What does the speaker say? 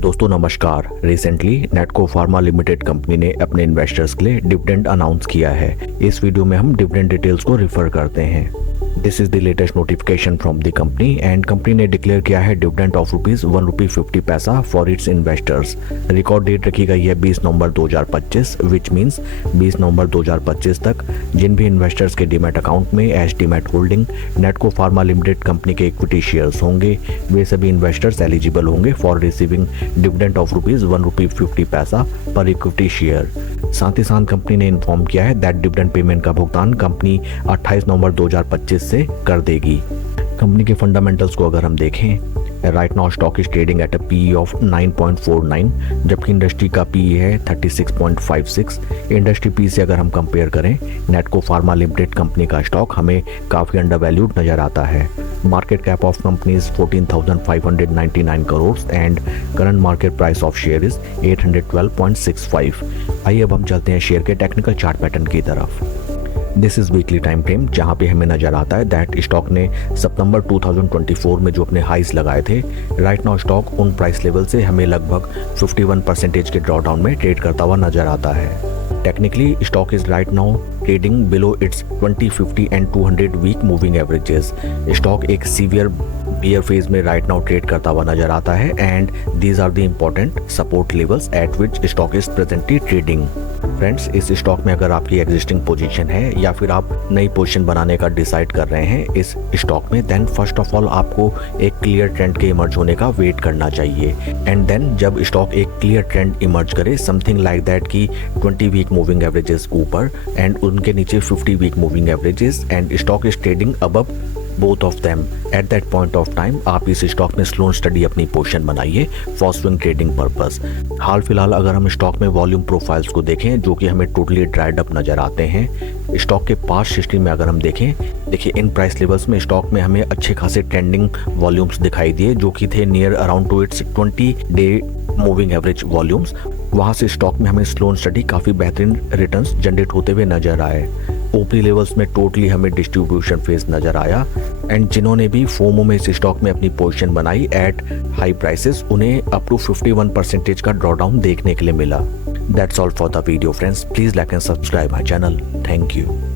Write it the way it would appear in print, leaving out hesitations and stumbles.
दोस्तों नमस्कार। Recently नेटको pharma limited company ने अपने इन्वेस्टर्स के लिए डिविडेंड अनाउंस किया है। इस वीडियो में हम डिविडेंड डिटेल्स को रिफर करते हैं। This is the latest notification from the company and company ने डिक्लेयर किया है dividend of ₹1.50 for its investors. Record date रखी गई है 20 नवंबर 2025 विच मीन्स 20 नवंबर 2025 तक जिन भी इन्वेस्टर्स के डीमैट अकाउंट में as demat holding नेटको pharma limited company के इक्विटी शेयर्स होंगे वे सभी इन्वेस्टर्स एलिजिबल होंगे फॉर रिसीविंग डिविडेंड ऑफ ₹1.50 पर इक्विटी शेयर। साथ ही साथ कंपनी ने इन्फॉर्म किया है दैट डिविडेंड पेमेंट का भुगतान कंपनी 28 नवंबर 2025 से कर देगी। कंपनी के फंडामेंटल्स को अगर हम देखें, right now stock is trading at a PE of 9.49 जबकि इंडस्ट्री का पीई है 36.56। इंडस्ट्री पी से अगर हम कंपेयर करें नेटको फार्मा लिमिटेड कंपनी का स्टॉक हमें काफ़ी अंडर वैल्यूड नज़र आता है। Market cap of company is 14,599 crore and current market price of share is 812.65। आइए अब हम चलते हैं शेयर के टेक्निकल चार्ट पैटर्न की तरफ। This is weekly time frame जहां पे हमें नजर आता है दैट स्टॉक ने सितंबर 2024 में जो अपने हाइस लगाए थे, राइट नाउ स्टॉक उन प्राइस लेवल से हमें लगभग 51% के ड्रॉडाउन में ट्रेड करता हुआ नजर आता है। Technically stock is right now trading below its 20, 50 and 200 week moving averages. Stock एक सीवियर बियर फेज में राइट नाउ ट्रेड करता हुआ नजर आता है and these are the important support levels at which stock is presently trading. Friends, इस stock में अगर आपकी एग्जिस्टिंग पोजीशन है या फिर आप नई पोजीशन बनाने का डिसाइड कर रहे हैं इस स्टॉक में, देन फर्स्ट ऑफ ऑल आपको एक क्लियर ट्रेंड के इमर्ज होने का वेट करना चाहिए एंड देन जब स्टॉक एक क्लियर ट्रेंड इमर्ज करे समथिंग लाइक दैट की 20 वीक मूविंग एवरेजेस ऊपर एंड उनके नीचे 50 week moving averages and stock is trading above both of them, at that point of time आप इस स्टॉक में स्लो स्टडी अपनी पोजीशन बनाइए फॉर स्विंग ट्रेडिंग पर्पस। हाल फिलहाल अगर हम स्टॉक में वॉल्यूम प्रोफाइल्स को देखें जो कि हमें टोटली ड्राइड अप नजर आते हैं। स्टॉक के पास्ट हिस्ट्री में अगर हम देखें, देखिए इन प्राइस लेवल्स में स्टॉक में हमें अच्छे खासे ट्रेंडिंग वॉल्यूम्स दिखाई दिए जो कि थे near around two it's 20 day moving average volumes. वहां से स्टॉक में हमें स्लो स्टडी काफी बेहतरीन रिटर्न्स जनरेट होते हुए नजर आए। ओपी लेवल्स में टोटली हमें डिस्ट्रीब्यूशन फेज नजर आया एंड जिन्होंने भी फोमो में इस स्टॉक में अपनी पोजीशन बनाई एट हाई प्राइसेस उन्हें अप टू 51% का ड्रॉडाउन देखने के लिए मिला। That's all for the video friends, please like and subscribe my channel. Thank you.